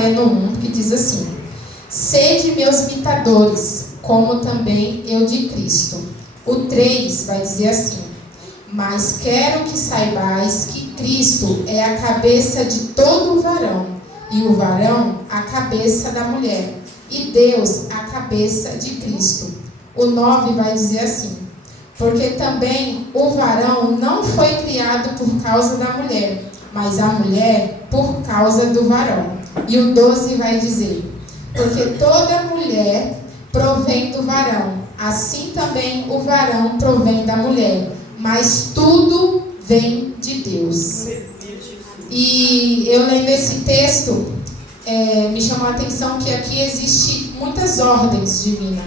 lendo um que diz assim: sede meus imitadores, como também eu de Cristo. O 3 vai dizer assim: mas quero que saibais que Cristo é a cabeça de todo o varão, e o varão a cabeça da mulher, e Deus a cabeça de Cristo. O 9 vai dizer assim: porque também o varão não foi criado por causa da mulher, mas a mulher por causa do varão. E o 12 vai dizer: porque toda mulher provém do varão, assim também o varão provém da mulher, mas tudo vem de Deus. E eu lendo esse texto, me chamou a atenção que aqui existe muitas ordens divinas.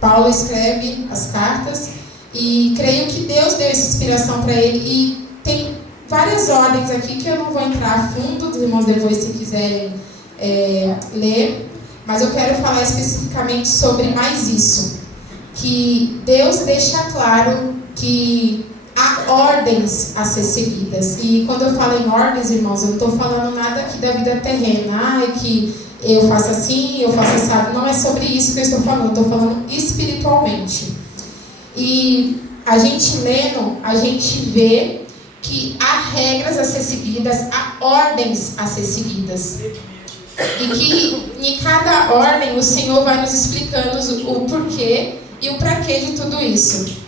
Paulo escreve as cartas e creio que Deus deu essa inspiração para ele, e tem várias ordens aqui que eu não vou entrar a fundo, os irmãos depois se quiserem ler, mas eu quero falar especificamente sobre mais isso, que Deus deixa claro que há ordens a ser seguidas. E quando eu falo em ordens, irmãos, eu não estou falando nada aqui da vida terrena, que eu faço assim, eu faço assado. Não é sobre isso que eu estou falando, eu estou falando espiritualmente. E a gente lendo, a gente vê que há regras a ser seguidas, há ordens a ser seguidas. E que em cada ordem o Senhor vai nos explicando o porquê e o para quê de tudo isso.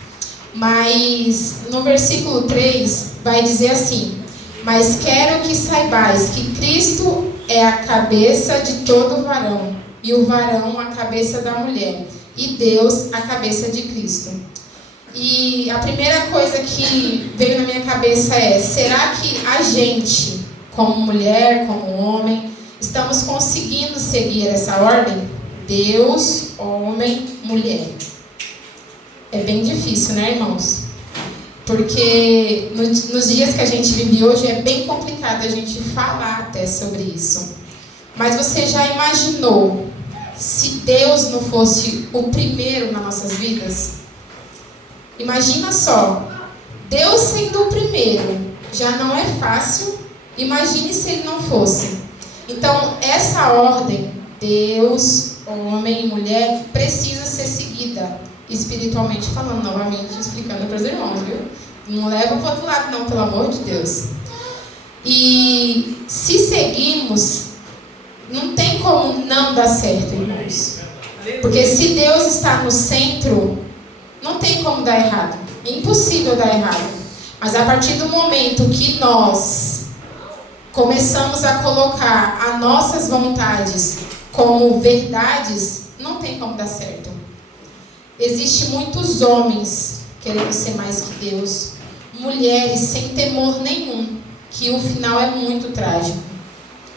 Mas no versículo 3 vai dizer assim: mas quero que saibais que Cristo é a cabeça de todo varão, e o varão a cabeça da mulher, e Deus a cabeça de Cristo. E a primeira coisa que veio na minha cabeça é: será que a gente, como mulher, como homem, estamos conseguindo seguir essa ordem? Deus, homem, mulher. É bem difícil, né, irmãos? Porque nos dias que a gente vive hoje é bem complicado a gente falar até sobre isso. Mas você já imaginou se Deus não fosse o primeiro nas nossas vidas? Imagina só, Deus sendo o primeiro já não é fácil, imagine se Ele não fosse. Então, essa ordem, Deus, homem e mulher, precisa ser seguida, espiritualmente falando, novamente explicando para os irmãos, viu? Não leva para o outro lado não, pelo amor de Deus. E se seguirmos, não tem como não dar certo, irmãos. Porque se Deus está no centro, não tem como dar errado. É impossível dar errado. Mas a partir do momento que nós começamos a colocar as nossas vontades como verdades, não tem como dar certo. Existem muitos homens querendo ser mais que Deus, mulheres sem temor nenhum, que o final é muito trágico.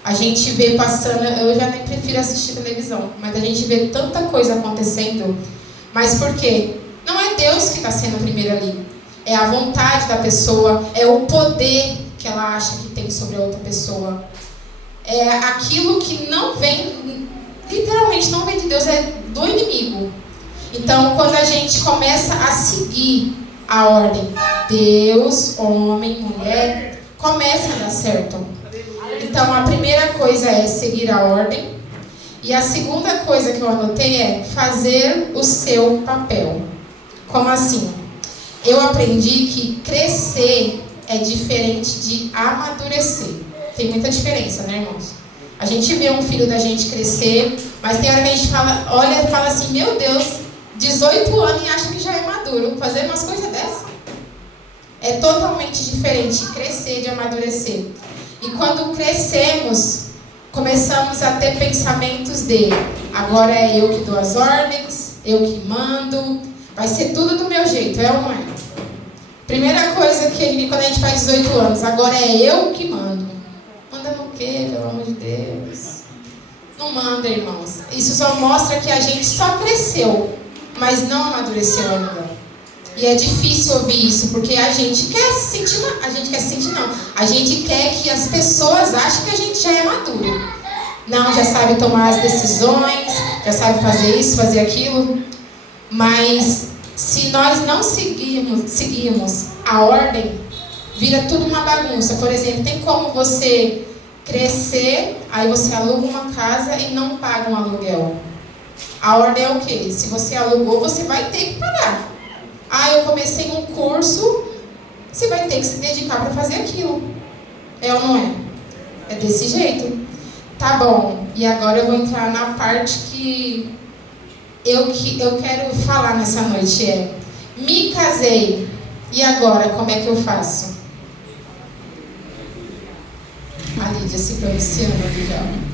A gente vê passando, eu já nem prefiro assistir televisão, mas a gente vê tanta coisa acontecendo. Mas por quê? Não é Deus que está sendo o primeiro ali. É a vontade da pessoa, é o poder que ela acha que tem sobre a outra pessoa. É aquilo que não vem, literalmente não vem de Deus, é do inimigo. Então, quando a gente começa a seguir a ordem Deus, homem, mulher, começa a dar certo. Então, a primeira coisa é seguir a ordem. E a segunda coisa que eu anotei é fazer o seu papel. Como assim? Eu aprendi que crescer é diferente de amadurecer. Tem muita diferença, né, irmãos? A gente vê um filho da gente crescer, mas tem hora que a gente olha e fala assim: meu Deus, 18 anos e acha que já é maduro. Fazer umas coisas dessas é totalmente diferente crescer de amadurecer. E quando crescemos, começamos a ter pensamentos de: agora é eu que dou as ordens, eu que mando, vai ser tudo do meu jeito, é ou não é? Primeira coisa que quando a gente faz 18 anos, agora é eu que mando. Manda no quê, pelo amor de Deus? Não manda, irmãos. Isso só mostra que a gente só cresceu, mas não amadureceu ainda. E é difícil ouvir isso, porque a gente quer se sentir, a gente quer que as pessoas achem que a gente já é maduro. Não, já sabe tomar as decisões, já sabe fazer isso, fazer aquilo. Mas se nós não seguirmos a ordem, vira tudo uma bagunça. Por exemplo, tem como você crescer Aí você aluga uma casa e não paga um aluguel. A ordem é o quê? Se você alugou, você vai ter que pagar. Ah, eu comecei um curso, você vai ter que se dedicar para fazer aquilo. É ou não é? É desse jeito. Tá bom, e agora eu vou entrar na parte que eu quero falar nessa noite. Me casei, e agora como é que eu faço? A Lídia se pronunciando, Lídia.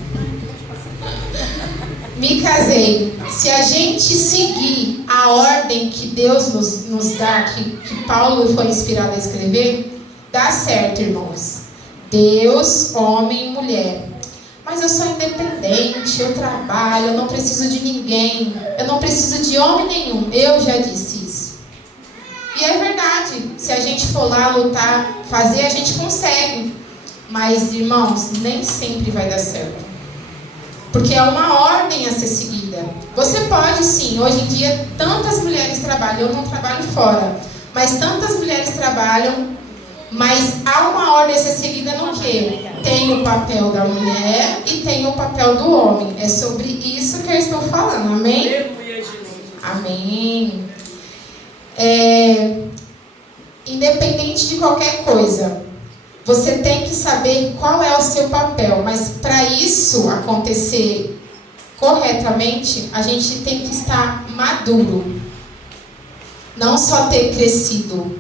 Me casei. Se a gente seguir a ordem que Deus nos dá, que Paulo foi inspirado a escrever, dá certo, irmãos. Deus, homem e mulher. Mas eu sou independente, eu trabalho, eu não preciso de ninguém, eu não preciso de homem nenhum. Eu já disse isso. E é verdade. Se a gente for lá lutar, fazer, a gente consegue. Mas, irmãos, nem sempre vai dar certo. Porque é uma ordem a ser seguida. Você pode sim, hoje em dia tantas mulheres trabalham, eu não trabalho fora, mas tantas mulheres trabalham, mas há uma ordem a ser seguida no quê? Tem o papel da mulher e tem o papel do homem. É sobre isso que eu estou falando, amém? Amém. Independente de qualquer coisa, você tem que saber qual é o seu papel, mas para isso acontecer corretamente, a gente tem que estar maduro, não só ter crescido.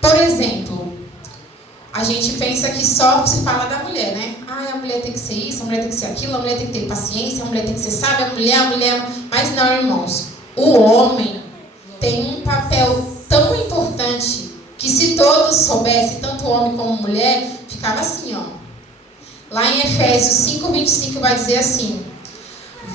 Por exemplo, a gente pensa que só se fala da mulher, né? A mulher tem que ser isso, a mulher tem que ser aquilo, a mulher tem que ter paciência, a mulher tem que ser sábia, a mulher... Mas não, irmãos, o homem tem um papel tão importante que se todos soubessem, tanto homem como mulher, ficava assim, ó. Lá em Efésios 5:25 vai dizer assim: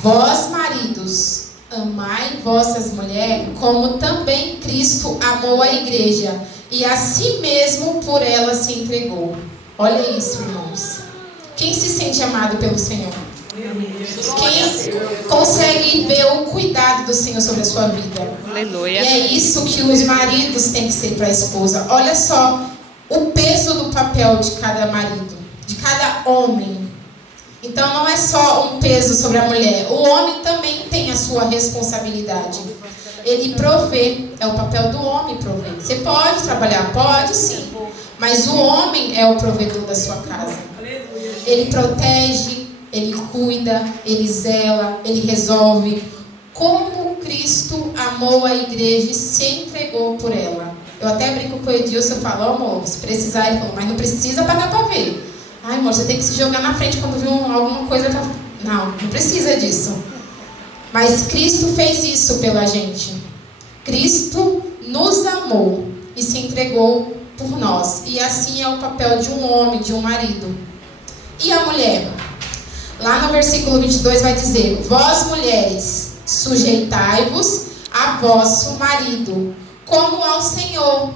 vós, maridos, amai vossas mulheres, como também Cristo amou a igreja, e a si mesmo por ela se entregou. Olha isso, irmãos. Quem se sente amado pelo Senhor? Quem consegue ver o cuidado do Senhor sobre a sua vida? Aleluia. E é isso que os maridos têm que ser para a esposa. Olha só o peso do papel de cada marido, de cada homem. Então não é só um peso sobre a mulher. O homem também tem a sua responsabilidade. Ele provê. É o papel do homem prover. Você pode trabalhar? Pode sim. Mas o homem é o provedor da sua casa. Ele protege, ele cuida, ele zela, ele resolve. Como Cristo amou a igreja e se entregou por ela. Eu até brinco com o Edilson, eu falo, amor, se precisar, ele falou, mas não precisa pagar para ver. Ai, amor, você tem que se jogar na frente quando viu alguma coisa. Não precisa disso. Mas Cristo fez isso pela gente. Cristo nos amou e se entregou por nós. E assim é o papel de um homem, de um marido. E a mulher? Lá no versículo 22 vai dizer: vós, mulheres, sujeitai-vos a vosso marido, como ao Senhor.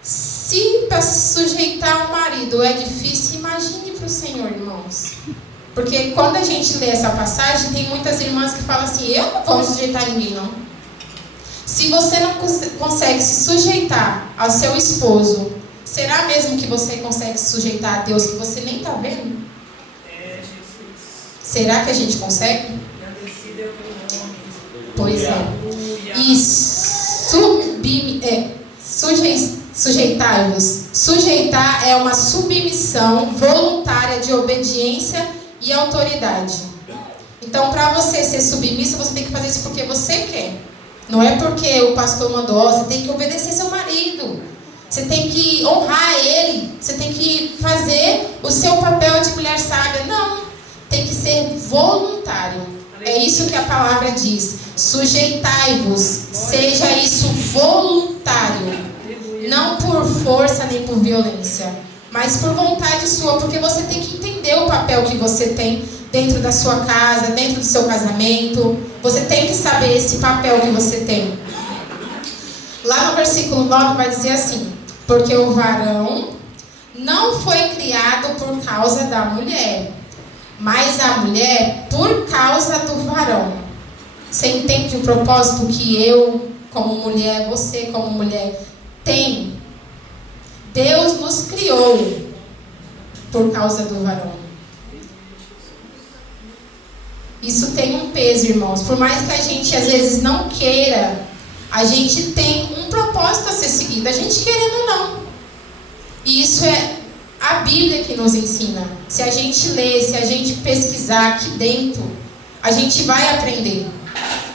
Se para se sujeitar ao marido é difícil, imagine para o Senhor, irmãos. Porque quando a gente lê essa passagem, tem muitas irmãs que falam assim: eu não vou sujeitar ninguém, não. Se você não consegue se sujeitar ao seu esposo, será mesmo que você consegue se sujeitar a Deus que você nem está vendo? Será que a gente consegue? Pois é. E sujeitai-vos. Sujeitar é uma submissão voluntária de obediência e autoridade. Então, para você ser submissa, você tem que fazer isso porque você quer. Não é porque o pastor mandou, você tem que obedecer seu marido. Você tem que honrar ele. Você tem que fazer o seu papel de mulher sábia. Não. Tem que ser voluntário. É isso que a palavra diz. Sujeitai-vos. Seja isso voluntário. Não por força nem por violência, mas por vontade sua. Porque você tem que entender o papel que você tem dentro da sua casa, dentro do seu casamento. Você tem que saber esse papel que você tem. Lá no versículo 9 vai dizer assim: porque o varão não foi criado por causa da mulher, mas a mulher por causa do varão. Você entende o propósito que eu, como mulher, você como mulher, tem? Deus nos criou por causa do varão. Isso tem um peso, irmãos. Por mais que a gente às vezes não queira, a gente tem um propósito a ser seguido, a gente querendo ou não. E isso é a Bíblia que nos ensina. Se a gente ler, se a gente pesquisar aqui dentro, a gente vai aprender.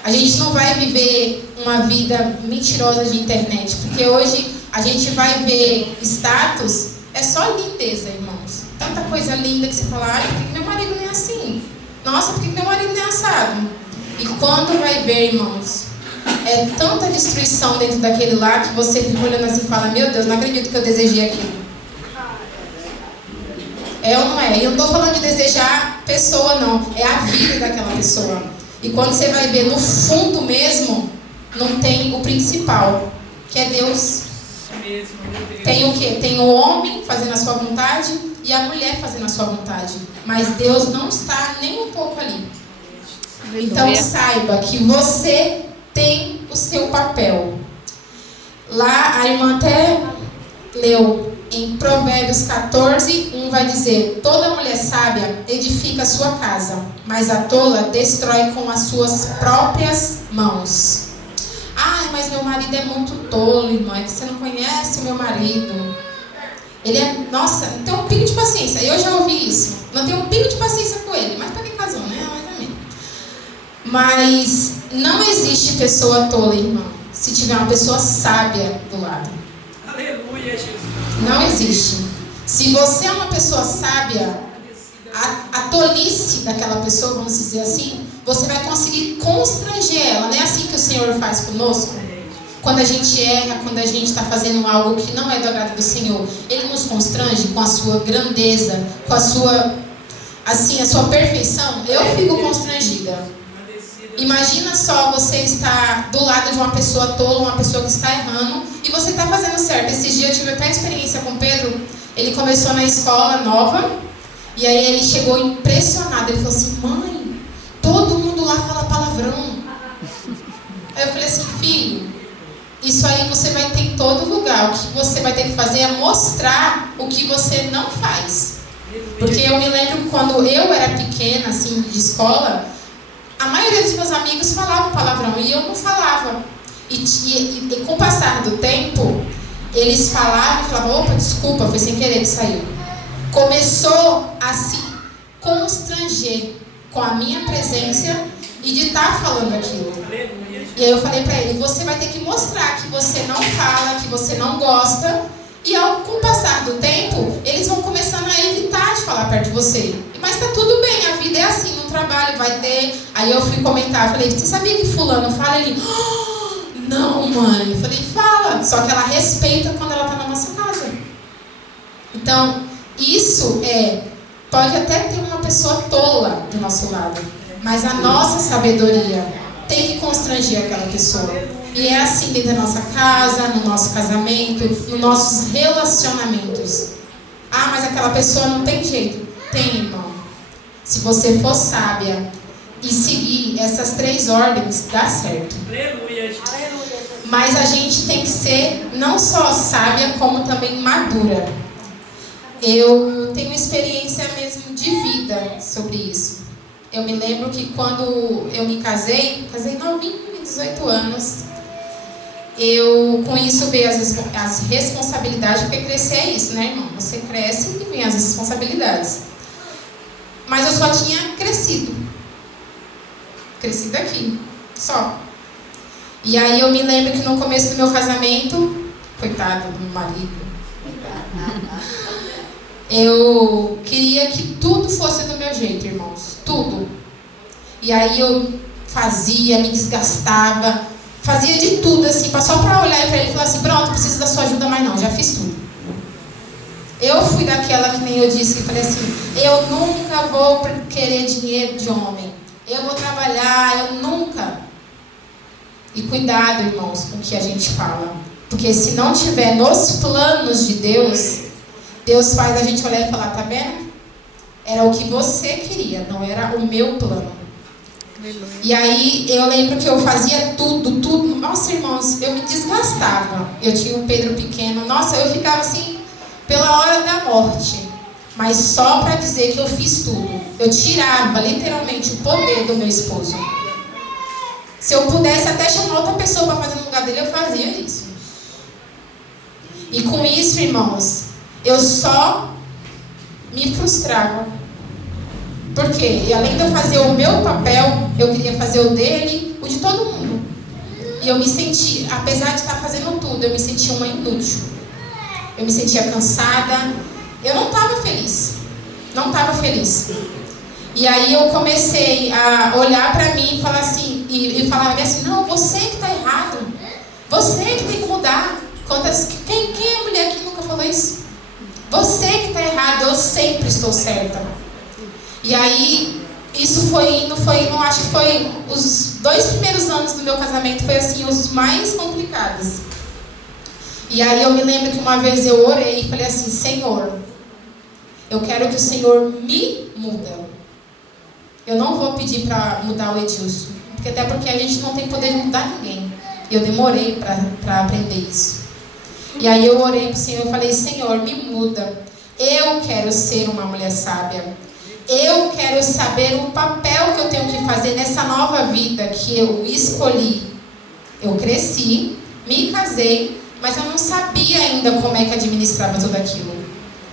A gente não vai viver uma vida mentirosa de internet, porque hoje a gente vai ver status, é só lindeza, irmãos. Tanta coisa linda que você fala, ai, por que meu marido não é assim? Nossa, por que meu marido não é assado? E quando vai ver, irmãos, é tanta destruição dentro daquele lá que você fica olhando assim e fala, meu Deus, não acredito que eu desejei aquilo. É ou não é? E eu não estou falando de desejar pessoa, não. É a vida daquela pessoa. E quando você vai ver no fundo mesmo, não tem o principal, que é Deus. Tem o quê? Tem o homem fazendo a sua vontade e a mulher fazendo a sua vontade. Mas Deus não está nem um pouco ali. Então saiba que você tem o seu papel. Lá a irmã até leu em Provérbios 14, 1 vai dizer: toda mulher sábia edifica a sua casa, mas a tola destrói com as suas próprias mãos. Ai, mas meu marido é muito tolo, irmão, é que você não conhece o meu marido. Ele é, nossa, não tem um pingo de paciência. Eu já ouvi isso. Não tem um pingo de paciência com ele, mas para quem casou, né? Mas não existe pessoa tola, irmão, se tiver uma pessoa sábia do lado. Aleluia, Jesus. Não existe. Se você é uma pessoa sábia, a tolice daquela pessoa, vamos dizer assim, você vai conseguir constranger ela. Não é assim que o Senhor faz conosco? Quando a gente erra, quando a gente está fazendo algo que não é do agrado do Senhor, Ele nos constrange com a sua grandeza, com a sua, assim, a sua perfeição. Eu fico constrangida. Imagina só você estar do lado de uma pessoa tola, uma pessoa que está errando, e você está fazendo certo. Esses dias eu tive até experiência com o Pedro. Ele começou na escola nova, e aí ele chegou impressionado. Ele falou assim: mãe, todo mundo lá fala palavrão. Aí eu falei assim: filho, isso aí você vai ter em todo lugar. O que você vai ter que fazer é mostrar o que você não faz. Porque eu me lembro quando eu era pequena, assim, de escola, a maioria dos meus amigos falavam palavrão e eu não falava. E com o passar do tempo, eles falavam e falavam: opa, desculpa, foi sem querer que saiu. Começou a se constranger com a minha presença e de estar falando aquilo. E aí eu falei pra ele: você vai ter que mostrar que você não fala, que você não gosta. E com o passar do tempo, eles vão começando a evitar de falar perto de você. Mas tá tudo bem, a vida é assim, no trabalho vai ter. Aí eu fui comentar, falei: você sabia que fulano fala? Ele: oh, não, mãe. Eu falei: fala. Só que ela respeita quando ela tá na nossa casa. Então, isso pode até ter uma pessoa tola do nosso lado, mas a nossa sabedoria tem que constranger aquela pessoa. E é assim dentro da nossa casa, no nosso casamento, nos nossos relacionamentos. Ah, mas aquela pessoa não tem jeito. Tem, irmão. Se você for sábia e seguir essas 3 ordens, dá certo. Mas a gente tem que ser não só sábia, como também madura. Eu tenho experiência mesmo de vida sobre isso. Eu me lembro que quando eu me casei novinho, 18 anos, com isso veio as responsabilidades, porque crescer é isso, né, irmão? Você cresce e vem as responsabilidades. Mas eu só tinha crescido aqui, só. E aí eu me lembro que no começo do meu casamento, coitado do meu marido, eu queria que tudo fosse do meu jeito, irmãos, tudo. E aí eu fazia, me desgastava, fazia de tudo, assim, só para olhar para ele e falar assim: pronto, preciso da sua ajuda, mas não, já fiz tudo. Eu fui daquela que nem eu disse, que falei assim: eu nunca vou querer dinheiro de homem, eu vou trabalhar, eu nunca. E cuidado, irmãos, com o que a gente fala, porque se não tiver nos planos de Deus, Deus faz a gente olhar e falar: tá vendo? Era o que você queria, não era o meu plano. E aí eu lembro que eu fazia tudo. Nossa, irmãos, eu me desgastava. Eu tinha um Pedro pequeno. Nossa, eu ficava assim pela hora da morte. mas só para dizer que eu fiz tudo. Eu tirava literalmente o poder do meu esposo. Se eu pudesse até chamar outra pessoa para fazer no lugar dele, eu fazia isso. E com isso, irmãos, eu só me frustrava. Porque além de eu fazer o meu papel, eu queria fazer o dele, o de todo mundo. E eu me sentia, apesar de estar fazendo tudo, eu me sentia uma inútil. Eu me sentia cansada. Eu não estava feliz. Não estava feliz. E aí eu comecei a olhar para mim e falar assim, e falava assim, não, você que está errado. Você que tem que mudar. Quem é a mulher que nunca falou isso? Você que está errado, eu sempre estou certa. E aí, isso não acho que foi os 2 primeiros anos do meu casamento, foi assim, os mais complicados. E aí eu me lembro que uma vez eu orei e falei assim, Senhor, eu quero que o Senhor me muda. Eu não vou pedir para mudar o Edilson, até porque a gente não tem poder de mudar ninguém. E eu demorei para aprender isso. E aí eu orei para o Senhor e falei, Senhor, me muda. Eu quero ser uma mulher sábia. Eu quero saber o papel que eu tenho que fazer nessa nova vida que eu escolhi. Eu cresci, me casei, mas eu não sabia ainda como é que administrava tudo aquilo.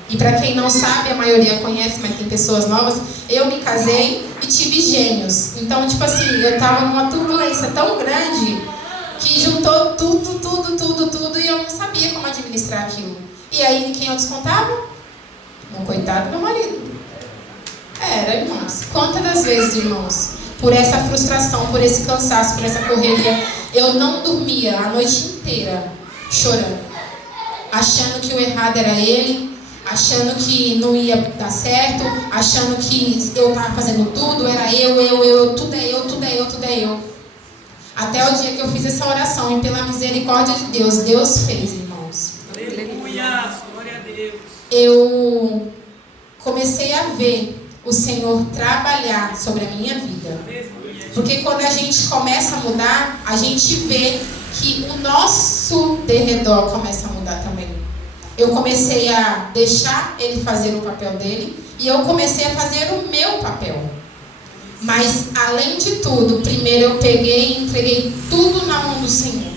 E para quem não sabe, a maioria conhece, mas tem pessoas novas, eu me casei e tive gêmeos. Então, tipo assim, eu estava numa turbulência tão grande que juntou tudo e eu não sabia como administrar aquilo. E aí, quem eu descontava? Um coitado do meu marido. Era, irmãos. Quantas das vezes, irmãos, por essa frustração, por esse cansaço, por essa correria, eu não dormia a noite inteira chorando, achando que o errado era ele, achando que não ia dar certo, achando que eu estava fazendo tudo, era tudo é eu. Até o dia que eu fiz essa oração e pela misericórdia de Deus, Deus fez, irmãos. Aleluia, glória a Deus. Eu comecei a ver o Senhor trabalhar sobre a minha vida. Porque quando a gente começa a mudar, a gente vê que o nosso derredor começa a mudar também. Eu comecei a deixar ele fazer o papel dele e eu comecei a fazer o meu papel. Mas, além de tudo, primeiro eu peguei e entreguei tudo na mão do Senhor.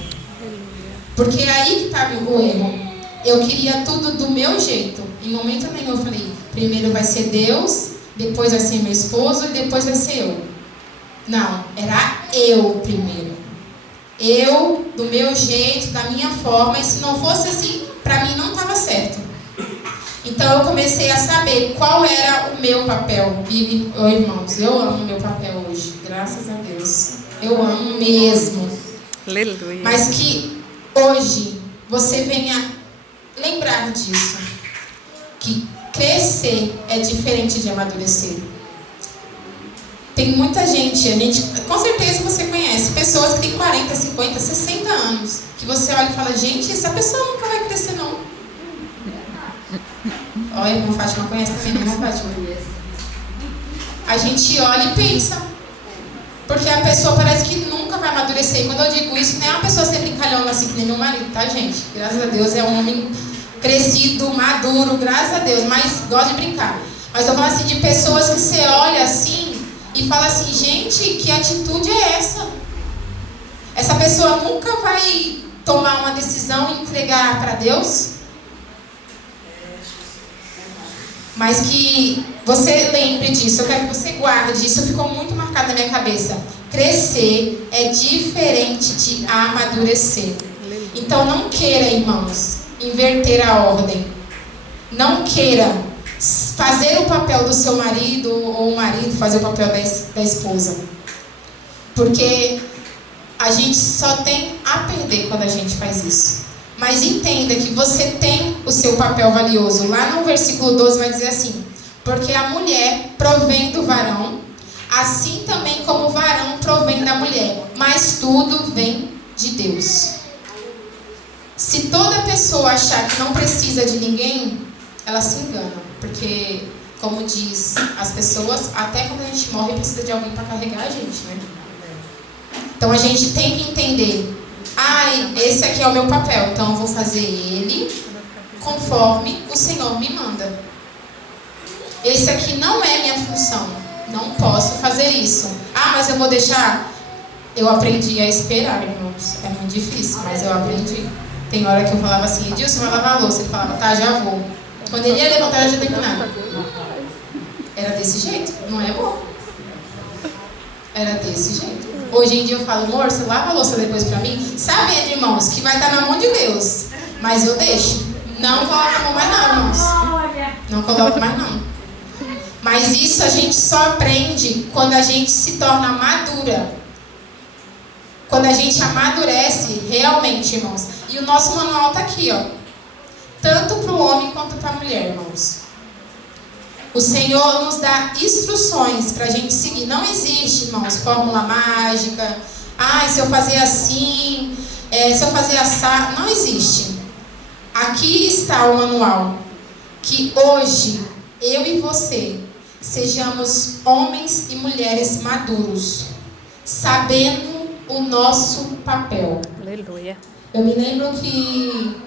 Porque é aí que estava o erro. Eu queria tudo do meu jeito. Em momento nenhum eu falei, primeiro vai ser Deus, depois vai ser meu esposo e depois vai ser eu. Não, era eu primeiro. Eu, do meu jeito, da minha forma. E se não fosse assim, para mim não estava certo. Então eu comecei a saber qual era o meu papel. Irmãos, eu amo o meu papel hoje, graças a Deus. Eu amo mesmo. Aleluia. Mas que hoje você venha lembrar disso. Que crescer é diferente de amadurecer. Tem muita gente, com certeza você conhece, pessoas que têm 40, 50, 60 anos, que você olha e fala, gente, essa pessoa nunca vai crescer não. Olha, a irmã Fátima conhece também, né, irmã Fátima? A gente olha e pensa, porque a pessoa parece que nunca vai amadurecer. E quando eu digo isso, não é uma pessoa ser brincalhona assim, que nem meu marido, tá, gente? Graças a Deus, é um homem crescido, maduro, graças a Deus, mas gosta de brincar. Mas eu falo assim, de pessoas que você olha assim e fala assim, gente, que atitude é essa? Essa pessoa nunca vai tomar uma decisão e entregar para Deus? Mas que você lembre disso, eu quero que você guarde, isso ficou muito marcado na minha cabeça. Crescer é diferente de amadurecer. Então não queira, irmãos, inverter a ordem. Não queira fazer o papel do seu marido ou o marido fazer o papel da esposa. Porque a gente só tem a perder quando a gente faz isso. Mas entenda que você tem o seu papel valioso. Lá no versículo 12 vai dizer assim, porque a mulher provém do varão, assim também como o varão provém da mulher. Mas tudo vem de Deus. Se toda pessoa achar que não precisa de ninguém, ela se engana. Porque, como diz as pessoas, até quando a gente morre precisa de alguém para carregar a gente, né? Então a gente tem que entender, esse aqui é o meu papel, então eu vou fazer ele conforme o Senhor me manda. esse aqui não é minha função, não posso fazer isso. Ah, mas eu vou deixar? Eu aprendi a esperar, irmãos. É muito difícil, mas eu aprendi. Tem hora que eu falava assim, Edilson, vai lavar a louça. Ele falava, tá, já vou. Quando ele ia levantar, eu já terminava. Era desse jeito, não é bom? Era desse jeito. Hoje em dia eu falo, amor, você lava a louça depois pra mim? Sabendo, irmãos, que vai estar na mão de Deus. Mas eu deixo. Não coloco a mão mais não, irmãos. Não coloco mais não. Mas isso a gente só aprende quando a gente se torna madura. Quando a gente amadurece realmente, irmãos. E o nosso manual está aqui, ó. Tanto para o homem quanto para a mulher, irmãos. O Senhor nos dá instruções para a gente seguir. Não existe, irmãos, fórmula mágica. Se eu fazer assim, se eu fazer assado. Não existe. Aqui está o manual. Que hoje, eu e você, sejamos homens e mulheres maduros, sabendo o nosso papel. Aleluia. Eu me lembro que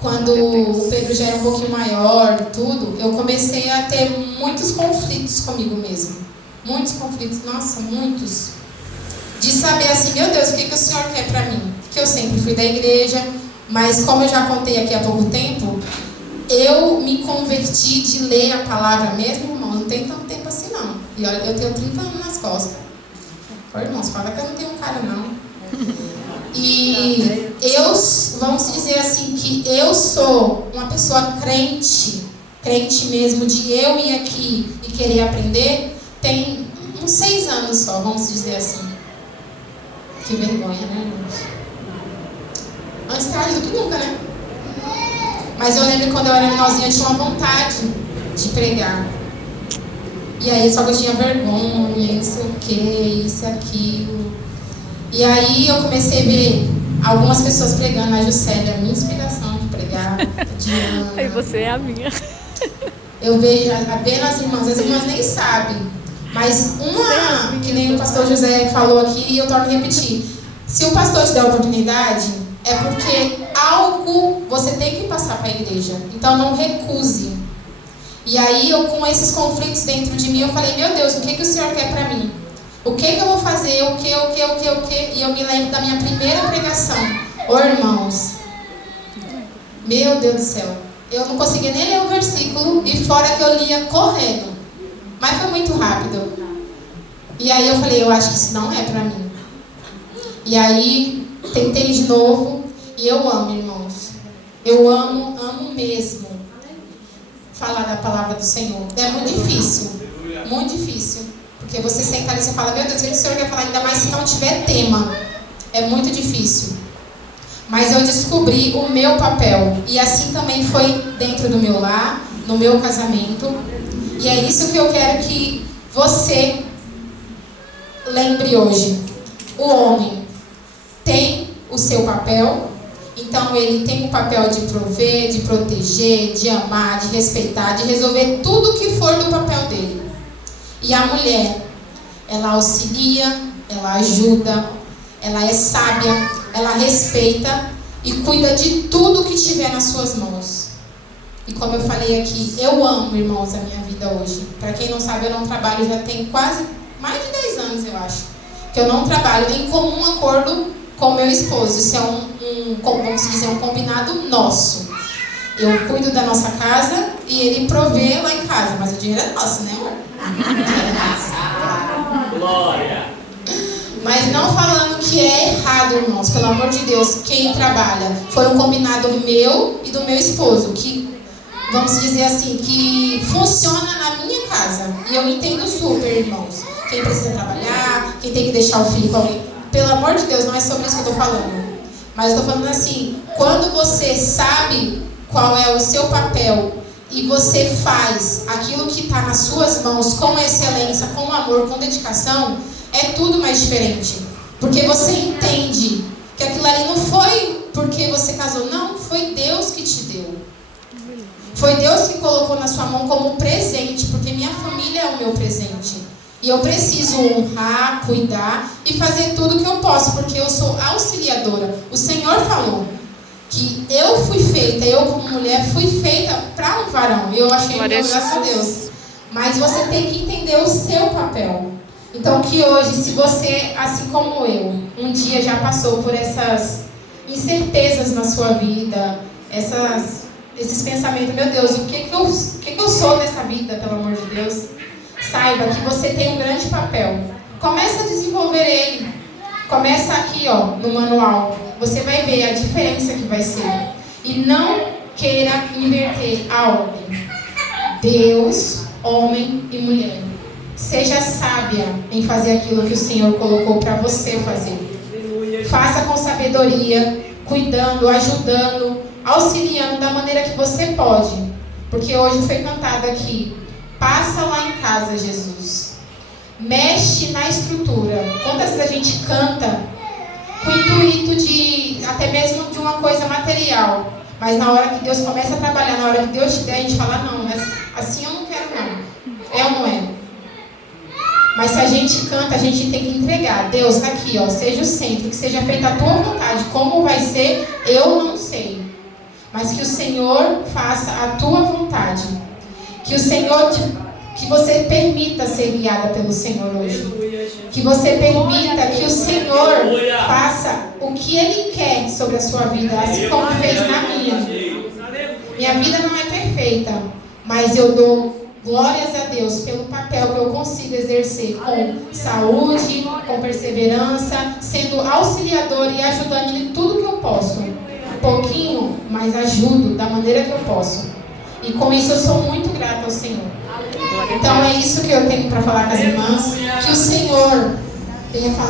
quando o Pedro já era um pouquinho maior e tudo, eu comecei a ter muitos conflitos comigo mesmo. Muitos conflitos, nossa, muitos. De saber assim, meu Deus, o que o Senhor quer pra mim? Porque eu sempre fui da igreja, mas como eu já contei aqui há pouco tempo, eu me converti de ler a palavra mesmo, irmão, não tem tanto tempo assim não. E olha, eu tenho 30 anos nas costas. Ô, irmãos, fala que eu não tenho cara não. E eu, vamos dizer assim, que eu sou uma pessoa crente mesmo, de eu ir aqui e querer aprender, tem uns 6 anos só, vamos dizer assim. Que vergonha, né, irmãos? Antes tarde do que nunca, né? Mas eu lembro que quando eu era menorzinha, eu tinha uma vontade de pregar. E aí, só que eu tinha vergonha, não sei o que, isso e aquilo. E aí eu comecei a ver algumas pessoas pregando. A Juscelia, a minha inspiração de pregar. Diana. Aí você é a minha. Eu vejo apenas as irmãs nem sabem. Mas uma, que nem o pastor José falou aqui, e eu torno a repetir. Se o pastor te der a oportunidade, é porque algo você tem que passar para a igreja. Então não recuse. E aí, eu com esses conflitos dentro de mim, eu falei, meu Deus, o que o Senhor quer para mim? O que eu vou fazer? O que? E eu me lembro da minha primeira pregação. Ô, irmãos, meu Deus do céu, eu não conseguia nem ler o versículo, e fora que eu lia correndo. Mas foi muito rápido. E aí eu falei, eu acho que isso não é para mim. E aí, tentei de novo, e eu amo, irmãos. Eu amo mesmo falar da palavra do Senhor. É muito difícil, muito difícil. Porque você senta ali e você fala, meu Deus, o que o Senhor quer falar? Ainda mais se não tiver tema. É muito difícil. Mas eu descobri o meu papel. E assim também foi dentro do meu lar, no meu casamento. E é isso que eu quero que você lembre hoje. O homem tem o seu papel. Então ele tem o papel de prover, de proteger, de amar, de respeitar, de resolver tudo que for do papel dele. E a mulher, ela auxilia, ela ajuda, ela é sábia, ela respeita e cuida de tudo que tiver nas suas mãos. E como eu falei aqui, eu amo, irmãos, a minha vida hoje. Para quem não sabe, eu não trabalho, já tem quase mais de 10 anos, eu acho, que eu não trabalho em comum acordo com meu esposo. Isso é vamos dizer, um combinado nosso. Eu cuido da nossa casa e ele provê lá em casa, mas o dinheiro é nosso, né, amor? Glória! Mas não falando que é errado, irmãos, pelo amor de Deus, quem trabalha. Foi um combinado meu e do meu esposo, que, vamos dizer assim, que funciona na minha casa. E eu entendo super, irmãos. Quem precisa trabalhar, quem tem que deixar o filho com alguém. Pelo amor de Deus, não é sobre isso que eu estou falando. Mas eu estou falando assim, quando você sabe qual é o seu papel e você faz aquilo que está nas suas mãos com excelência, com amor, com dedicação, é tudo mais diferente. Porque você entende que aquilo ali não foi porque você casou, não, foi Deus que te deu. Foi Deus que colocou na sua mão como presente, porque minha família é o meu presente. E eu preciso honrar, cuidar e fazer tudo que eu posso, porque eu sou auxiliadora. O Senhor falou que eu fui feita, eu como mulher fui feita para um varão. E eu achei, graças a Deus. Mas você tem que entender o seu papel. Então que hoje, se você, assim como eu, um dia já passou por essas incertezas na sua vida, esses pensamentos, meu Deus, o que eu sou nessa vida, pelo amor de Deus? Saiba que você tem um grande papel. Começa a desenvolver ele. Começa aqui, ó, no manual. Você vai ver a diferença que vai ser. E não queira inverter a ordem. Deus, homem e mulher. Seja sábia em fazer aquilo que o Senhor colocou para você fazer. Faça com sabedoria, cuidando, ajudando, auxiliando da maneira que você pode. Porque hoje foi cantado aqui. Passa lá em casa, Jesus. Mexe na estrutura. Quantas vezes a gente canta com o intuito de, até mesmo de uma coisa material. Mas na hora que Deus começa a trabalhar, na hora que Deus te der, a gente fala, não, assim eu não quero não. É ou não é? Mas se a gente canta, a gente tem que entregar. Deus, está aqui, ó, seja o centro, que seja feita a tua vontade. Como vai ser, eu não sei. Mas que o Senhor faça a tua vontade. Que o Senhor, que você permita ser guiada pelo Senhor hoje. Que você permita que o Senhor faça o que Ele quer sobre a sua vida, assim como fez na minha. Minha vida não é perfeita, mas eu dou glórias a Deus pelo papel que eu consigo exercer com saúde, com perseverança, sendo auxiliador e ajudando em tudo que eu posso. Um pouquinho, mas ajudo da maneira que eu posso. E com isso eu sou muito grata ao Senhor. Então é isso que eu tenho para falar com as irmãs. Que o Senhor tenha falado.